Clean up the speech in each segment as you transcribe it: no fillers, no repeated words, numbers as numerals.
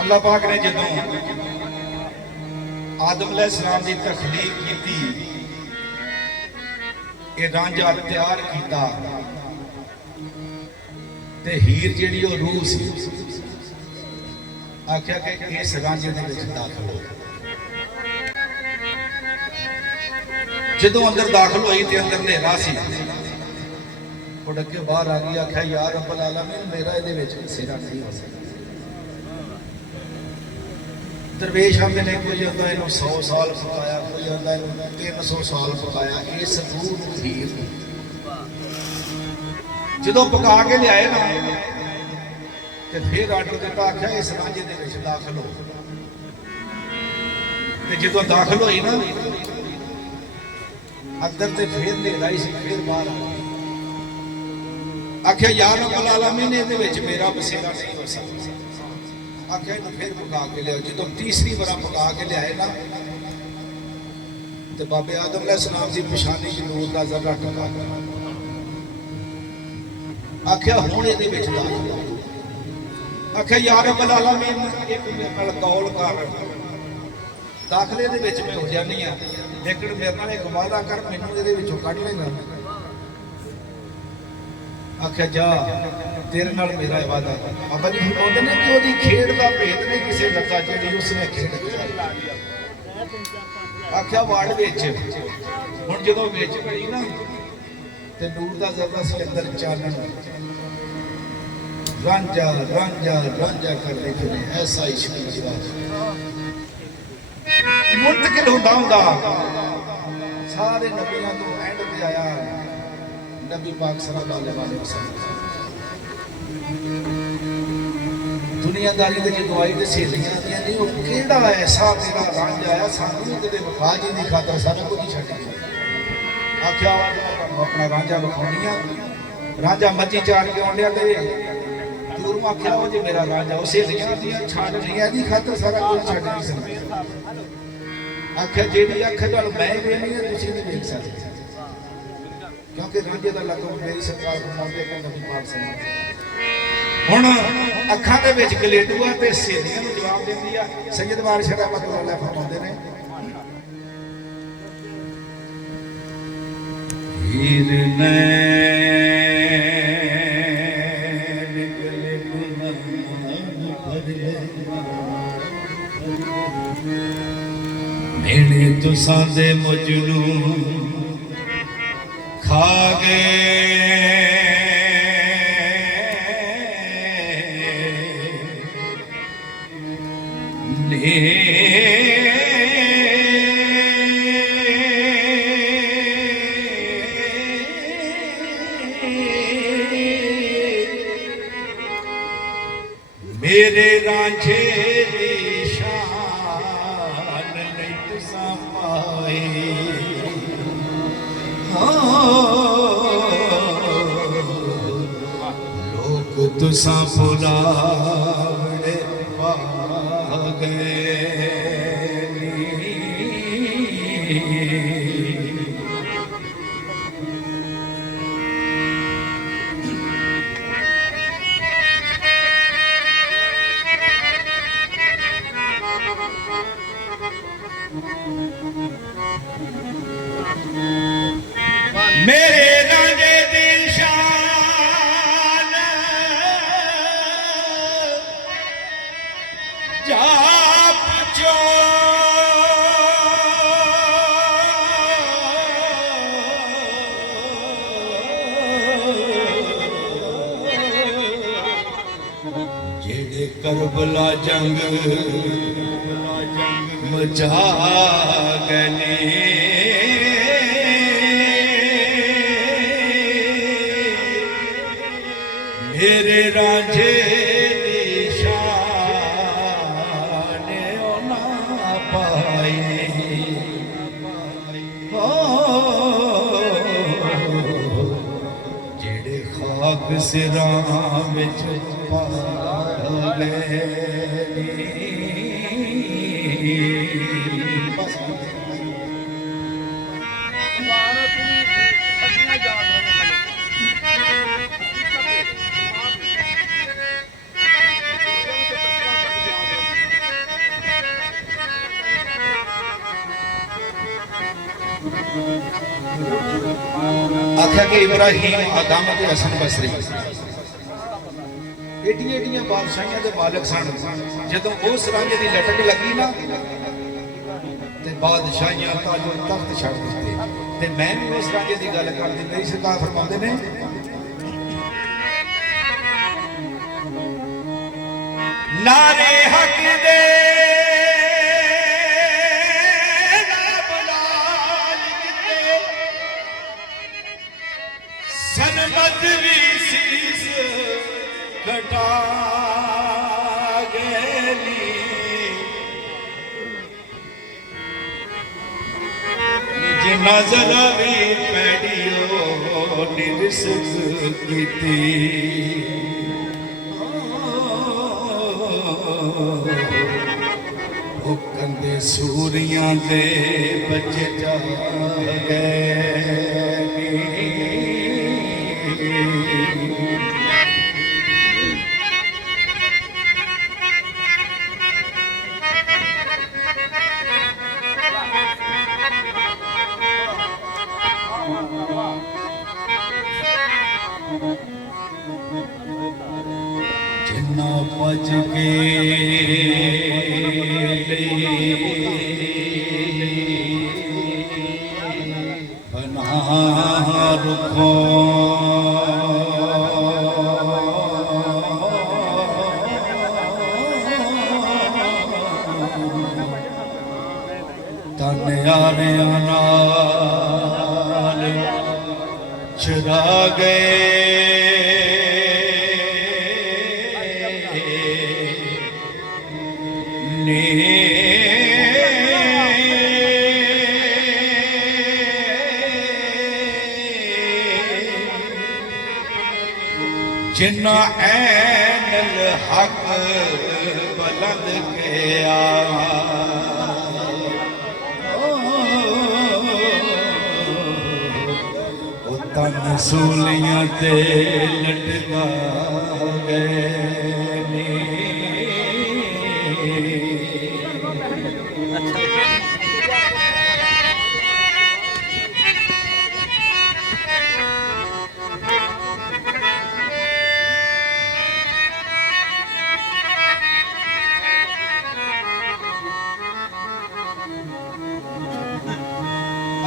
अल्लाह पाक ने जदों आदम अलैहिस्सलाम की तखलीक की, ये रांझा तैयार किया ते हीर जिहड़ी वो रूह सी आख्या कि इस रांझे दे विच दाखल हो। जदों अंदर दाखल हुई तो अंदर नेरा सी, उड़ के बाहर आ गई। आख्या यार रब्बुल आलमीन मेरा इहदे विच सिरा नहीं हो सकता। दरवेश आते ने कोई आंदा इहनूं 100 साल पकाया, कोई आंदा इहनूं 300 साल पकाया। इस रूह नूं हीर जदों पका के लियाए ना तो फिर आर्डर दिता, आख्या इस रांझे दे विच दाखल हो। ते जदों दाखल होई ना अंदर ते फिर नेरा ही सी, फिर बाहर आ गई। आख्या यार रब्बुल आलमीन इहदे विच मेरा बसेरा नहीं हो सकता। आख्या इहनूं फिर पका के लियाओ। जदों तीसरी बार पका के लियाए ना तो बाबे आदम अलैहिस्सलाम की पेशानी च नूर का जर्रा टका। आख्या हुण इहदे विच दाखल हो। आख्या यार रब्बुल आलमीन एक मेरे नाल कौल कर, दाखले दे विच मैं हो जानी हां, लेकिन मेरे नाल एक वादा कर, मैनूं इहदे विचों कढ लेगा। आख्या जा तेरे नाल मेरा वादा। बाबा जी फरमाउंदे ने कि ओहदी खेड दा भेद नहीं किसे लगा जिहड़ी उसने खेड की। आख्या वाड़ विच हुण जदों विच गई ना ते नूर दा जर्रा सी अंदर चानण। रांझा रांझा रांझा करदे फिरे ऐसा इश्क जवाब मुंतकिल हुंदा हुंदा सारे नबियां तो एंड ते आया नबी पाक सल्लल्लाहु अलैहि वसल्लम। दुनियादारी दे जो आई ते सहेलियां आंदियां नहीं, वो किहड़ा ऐसा तेरा रांझा आया सानू भी किते वफा जी दी खातर सारा कुछ छड्ड गया। आख्या अपना रांझा विखाउणी आ। रांझा मच्छी चार के आउंदिया ते दूरों आख्या वो जी मेरा रांझा। वो सहेलियां आंदियां छड्ड लिया दी खातर सारा कुछ छड्ड नहीं सकदी। आख्या जेडी अख नाल मैं वेखनी है तुसीं नहीं वेख सकदे, क्योंकि रांझे का लकब मेरी सरकार फरमाउंदे कि नबी पाक सल्लल्लाहु अलैहि वसल्लम। हुण अखां दे विच गलेडू आ ते सहेलियां नूं जवाब दिंदी आ। सैयद वारिस रहमतुल्लाह फरमाउंदे ने हीर नैन गलेडू मेरे तुसां दे मजनू खा गए। मेरे रांझे दी शान नहीं तुसां पाए। लोग तुसां भुलावड़े पा गए। मेरे रांझे दी शान जा पुछो। जेड़े करबला जंग मचा गए। मेरे रांझे दी शान ना पाई। जेड़े खाक सिरां विच पा गए। आख्या कि इब्राहिम आदम ते हसन बसरी एडियां एडियां बादशाहियां दे मालिक सन। जदों उस रांझे दी लटक लगी ना ते बादशाहियां ताजो तख्त छड़ दिते। ते मैं भी उस रांझे दी गल करदी मेरी सरकार फरमांदे ने नारे हक दे सनमत भी शीस कटा गेली निज नजर भी पैडियो निरसक कीती। कंदे सूरियां दे बच्चे जा गए जिन्ना भज के रुखो तन यारियां नाल चुरा गए जिन्ना ऐन हक बुलंद किया तन सूलियां ते लटका गए।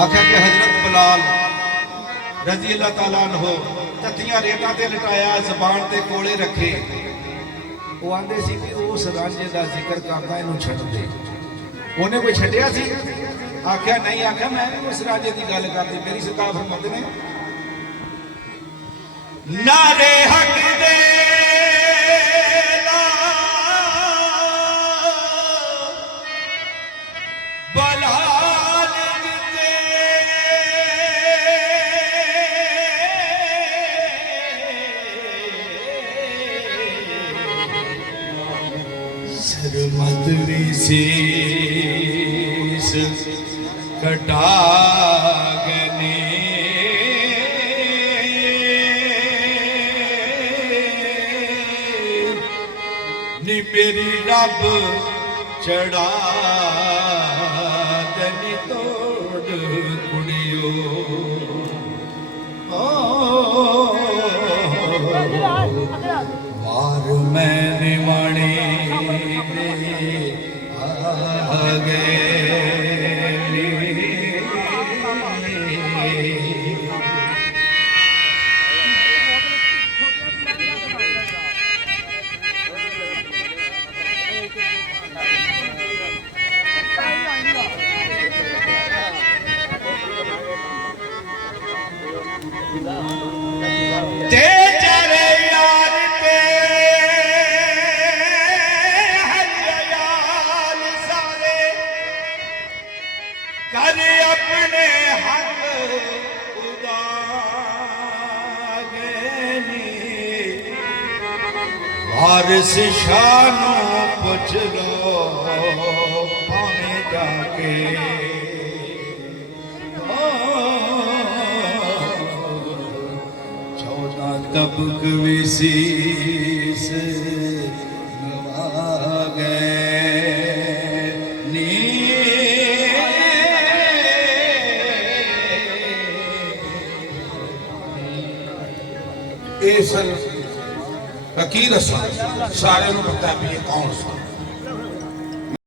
आख्या कि हजरत बिलाल रजी अल्लाह तआला अन्हो तत्तियां रेतां ते लटाया ज़बान ते कोले रखे। वो आंदे सी कि उस रांझे दा जिक्र करदा इनू छड्ड दे। उन्हें कोई छड्डिया सी? आख्या नहीं। आख्या मैं भी उस रांझे दी गल करदी। मेरी सरकार फरमांदे ने नारे हक दे सरमदली शीस कटा गने नी मेरी रब चढ़ा दनी तोड़ कुड़ियो वार मैंने माणी वारिस शानों पुछ लो पाने जाके 14 तबक विशीस नवा गए नी ਇਸ ਕੀ ਦੱਸਾਂ ਸਾਰਿਆਂ ਨੂੰ ਪਤਾ ਵੀ ਇਹ ਕੌਣ ਸੀ।